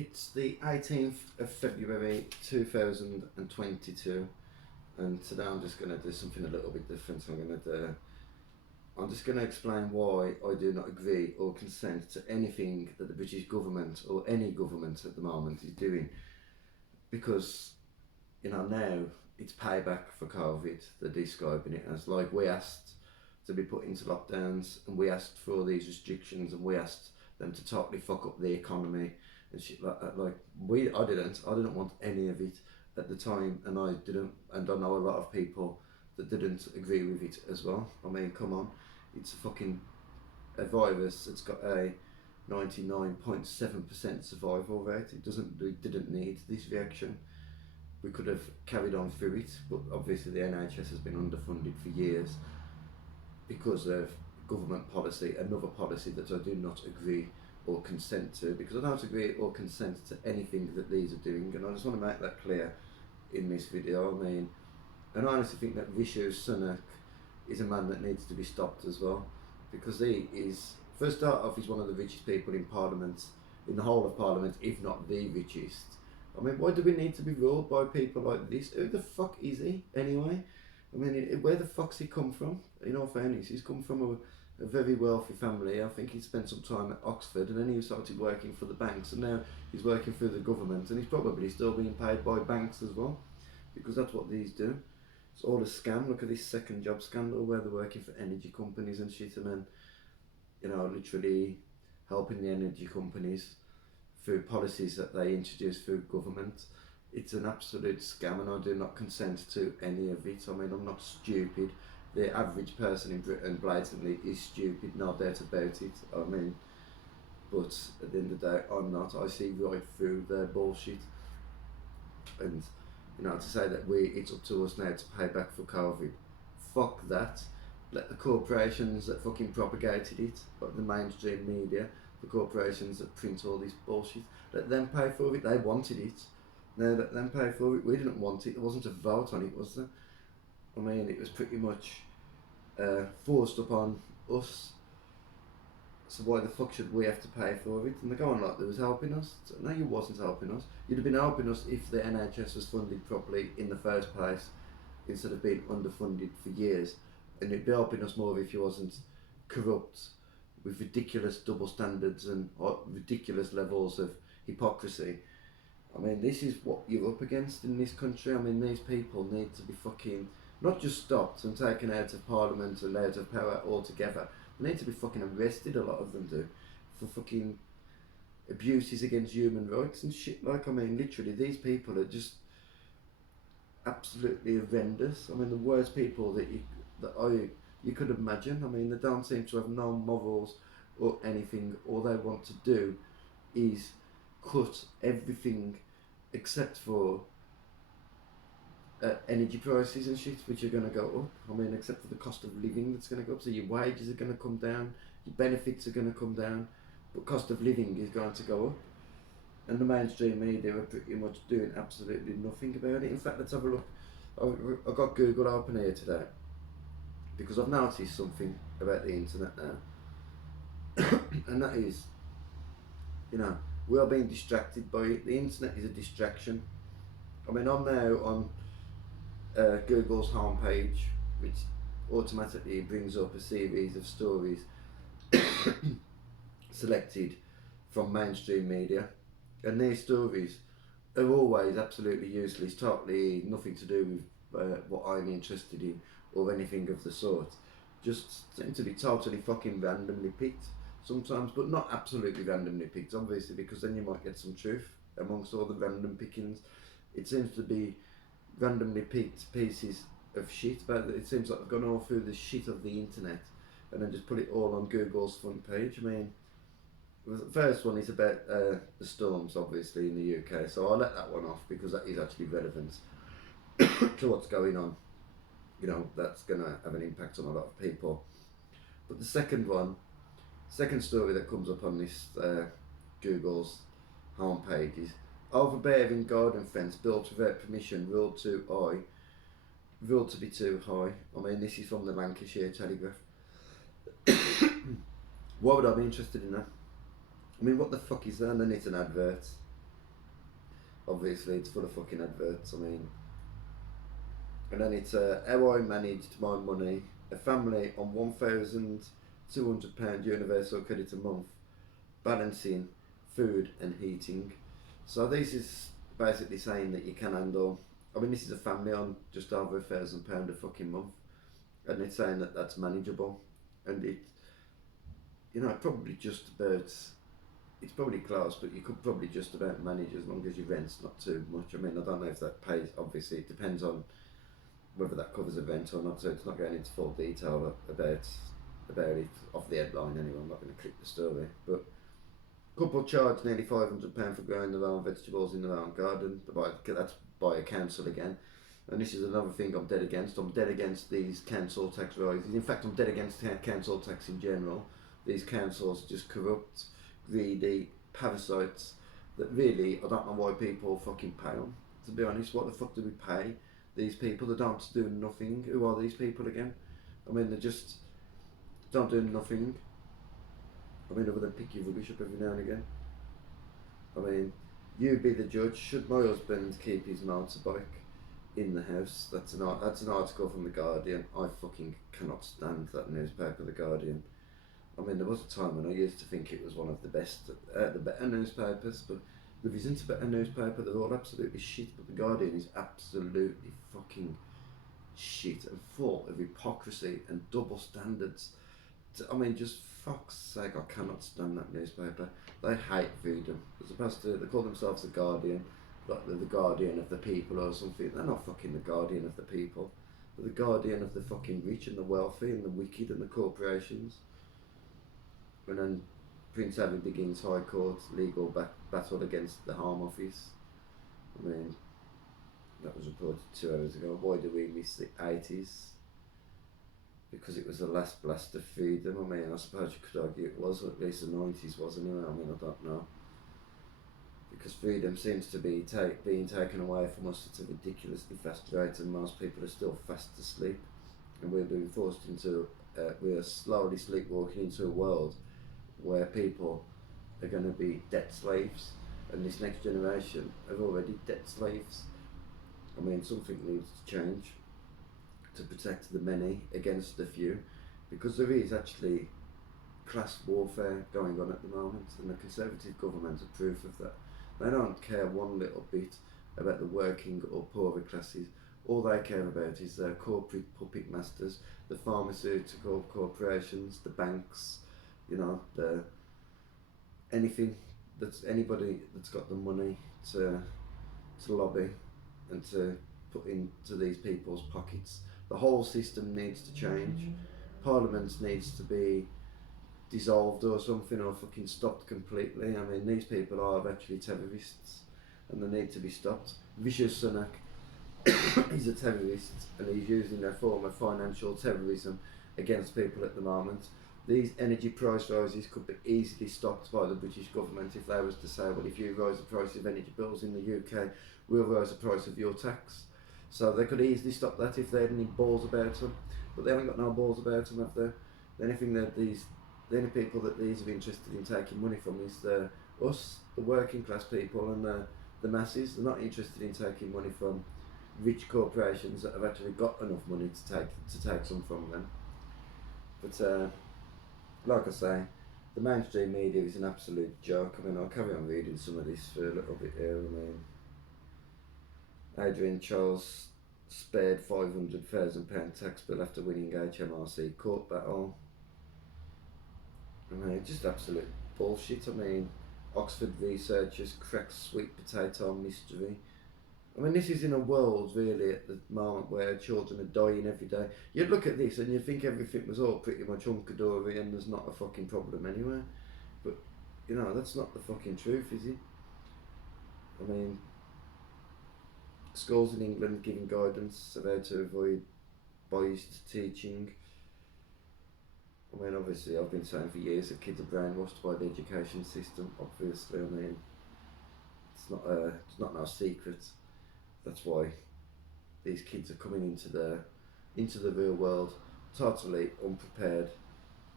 It's the 18th of February 2022, and today I'm just going to do something a little bit different. I'm just going to explain why I do not agree or consent to anything that the British government or any government at the moment is doing, because now it's payback for COVID. They're describing it as, like, we asked to be put into lockdowns, and we asked for all these restrictions, and we asked them to totally fuck up the economy and shit like that. I didn't want any of it at the time, and I know a lot of people that didn't agree with it as well. I mean, come on, it's a virus that's got a 99.7% survival rate. It didn't need this reaction. We could have carried on through it, but obviously the NHS has been underfunded for years because of government policy, another policy that I do not agree or consent to, because I don't agree or consent to anything that these are doing, and I just want to make that clear in this video. I mean, and I honestly think that Rishi Sunak is a man that needs to be stopped as well, because he is, for a start off, he's one of the richest people in Parliament, in the whole of Parliament, if not the richest. I mean, why do we need to be ruled by people like this? Who the fuck is he, anyway? I mean, where the fuck's he come from? In all fairness, he's come from a very wealthy family. I think he spent some time at Oxford, and then he started working for the banks, and now he's working through the government, and he's probably still being paid by banks as well, because that's what these do. It's all a scam. Look at this second job scandal where they're working for energy companies and shit, and then, literally helping the energy companies through policies that they introduce through government. It's an absolute scam, and I do not consent to any of it. I mean, I'm not stupid. The average person in Britain blatantly is stupid, no doubt about it. I mean, but at the end of the day, I'm not. I see right through their bullshit. And, to say that it's up to us now to pay back for COVID, fuck that. Let the corporations that fucking propagated it, like the mainstream media, the corporations that print all this bullshit, let them pay for it. They wanted it. Now let them pay for it. We didn't want it. There wasn't a vote on it, was there? I mean, it was pretty much forced upon us. So why the fuck should we have to pay for it? And they're going like they was helping us. No, you wasn't helping us. You'd have been helping us if the NHS was funded properly in the first place, instead of being underfunded for years. And it'd be helping us more if you wasn't corrupt with ridiculous double standards and ridiculous levels of hypocrisy. I mean, this is what you're up against in this country. I mean, these people need to be fucking not just stopped and taken out of Parliament and out of power altogether. They need to be fucking arrested, a lot of them do, for fucking abuses against human rights and shit. I mean, literally, these people are just absolutely horrendous. I mean, the worst people that you could imagine. I mean, they don't seem to have no morals or anything. All they want to do is cut everything except for energy prices and shit, which are going to go up. I mean, except for the cost of living that's going to go up. So your wages are going to come down, your benefits are going to come down, but cost of living is going to go up. And the mainstream media are pretty much doing absolutely nothing about it. In fact, let's have a look. I've got Google open here today, because I've noticed something about the internet now. And that is, we are being distracted by it. The internet is a distraction. I mean, I'm now on Google's homepage, which automatically brings up a series of stories selected from mainstream media, and these stories are always absolutely useless, totally nothing to do with what I'm interested in or anything of the sort. Just seem to be totally fucking randomly picked sometimes, but not absolutely randomly picked, obviously, because then you might get some truth amongst all the random pickings. It seems to be randomly picked pieces of shit, but it seems like they've gone all through the shit of the internet and then just put it all on Google's front page. I mean, the first one is about the storms, obviously, in the UK, so I'll let that one off because that is actually relevant to what's going on. That's going to have an impact on a lot of people. But the second story that comes up on this Google's homepage is overbearing garden fence built without permission, ruled to be too high. I mean, this is from the Lancashire Telegraph. Why would I be interested in that? I mean, what the fuck is that? And then it's an advert. obviously it's full of fucking adverts. I mean, and then it's how I managed my money. A family on £1,200 universal credit a month, balancing food and heating. So this is basically saying that you can handle. I mean, this is a family on just over £1,000 a fucking month, and it's saying that that's manageable, and it, probably just about. It's probably close, but you could probably just about manage as long as your rent's not too much. I mean, I don't know if that pays. Obviously, it depends on whether that covers a rent or not. So it's not going into full detail about it off the headline anyway. I'm not going to click the story, but couple charged nearly £500 for growing their own vegetables in their own garden. That's by a council again. And this is another thing I'm dead against. I'm dead against these council tax rises. In fact, I'm dead against council tax in general. These councils are just corrupt, greedy parasites that really, I don't know why people fucking pay them. To be honest, what the fuck do we pay these people that don't do nothing? Who are these people again? I mean, they just don't do nothing. I mean, other than pick your rubbish up every now and again. I mean, you be the judge. Should my husband keep his motorbike in the house? That's an article from The Guardian. I fucking cannot stand that newspaper, The Guardian. I mean, there was a time when I used to think it was one of the best, the better newspapers, but there isn't a better newspaper. They're all absolutely shit, but The Guardian is absolutely fucking shit and full of hypocrisy and double standards. I mean, just fuck's sake, I cannot stand that newspaper. They hate freedom. As opposed to, they call themselves The Guardian, like they're the Guardian of the people or something. They're not fucking the Guardian of the people. They're the Guardian of the fucking rich and the wealthy and the wicked and the corporations. And then Prince Harry begins High Court legal battle against the Home Office. I mean, that was reported 2 hours ago. Why do we miss the 80s? Because it was the last blast of freedom. I mean, I suppose you could argue it was, or at least the 90s was anyway. I mean, I don't know. Because freedom seems to be being taken away from us at a ridiculously fast rate, and most people are still fast asleep. And we're being forced into, we are slowly sleepwalking into a world where people are going to be debt slaves, and this next generation are already debt slaves. I mean, something needs to change to protect the many against the few, because there is actually class warfare going on at the moment, and the Conservative government are proof of that. They don't care one little bit about the working or poorer classes. All they care about is their corporate puppet masters, the pharmaceutical corporations, the banks, anybody that's got the money to lobby and to put into these people's pockets. The whole system needs to change. Parliament needs to be dissolved or something, or fucking stopped completely. I mean, these people are actually terrorists, and they need to be stopped. Rishi Sunak is a terrorist, and he's using a form of financial terrorism against people at the moment. These energy price rises could be easily stopped by the British government if they was to say, well, if you rise the price of energy bills in the UK, we'll rise the price of your tax. So they could easily stop that if they had any balls about them, but they haven't got no balls about them, have they? The only people that these are interested in taking money from is us, the working class people, and the masses. They're not interested in taking money from rich corporations that have actually got enough money to take some from them. But like I say, the mainstream media is an absolute joke. I mean, I'll carry on reading some of this for a little bit here. I mean, Adrian Charles spared £500,000 tax bill after winning HMRC court battle. I mean, just absolute bullshit. I mean, Oxford researchers crack sweet potato mystery. I mean, this is in a world, really, at the moment where children are dying every day. You'd look at this and you'd think everything was all pretty much hunky-dory and there's not a fucking problem anywhere. But, that's not the fucking truth, is it? I mean, schools in England giving guidance of how to avoid biased teaching. I mean, obviously, I've been saying for years that kids are brainwashed by the education system. Obviously, I mean, it's not no secret. That's why these kids are coming into the real world totally unprepared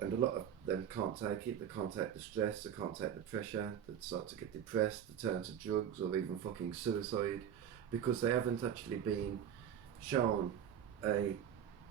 and a lot of them can't take it. They can't take the stress. They can't take the pressure. They start to get depressed. They turn to drugs or even fucking suicide, because they haven't actually been shown a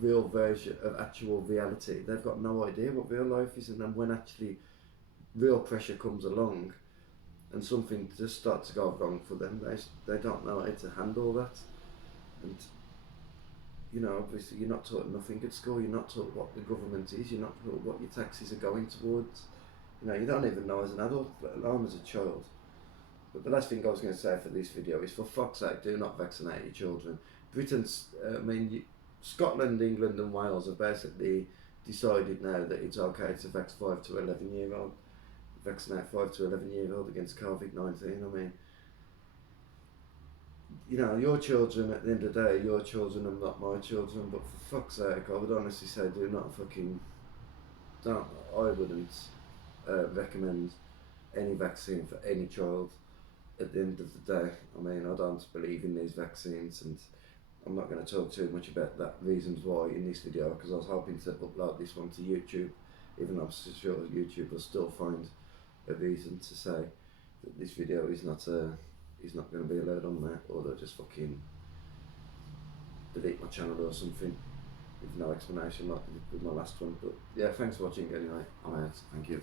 real version of actual reality. They've got no idea what real life is, and then when actually real pressure comes along and something just starts to go wrong for them, they don't know how to handle that. And you know, obviously you're not taught nothing at school. You're not taught what the government is. You're not taught what your taxes are going towards. You know, you don't even know as an adult, let alone as a child. But the last thing I was going to say for this video is, for fuck's sake, do not vaccinate your children. Scotland, England and Wales have basically decided now that it's okay to vaccinate 5 to 11 year old against COVID-19. I mean, you know, your children, at the end of the day, your children are not my children, but for fuck's sake, I would honestly say I wouldn't recommend any vaccine for any child at the end of the day. I mean, I don't believe in these vaccines, and I'm not going to talk too much about that reasons why in this video, because I was hoping to upload this one to YouTube, even though I'm sure YouTube will still find a reason to say that this video is not going to be allowed on there, or they'll just fucking delete my channel or something with no explanation like they did with my last one. But yeah, thanks for watching anyway. I'm out. Thank you.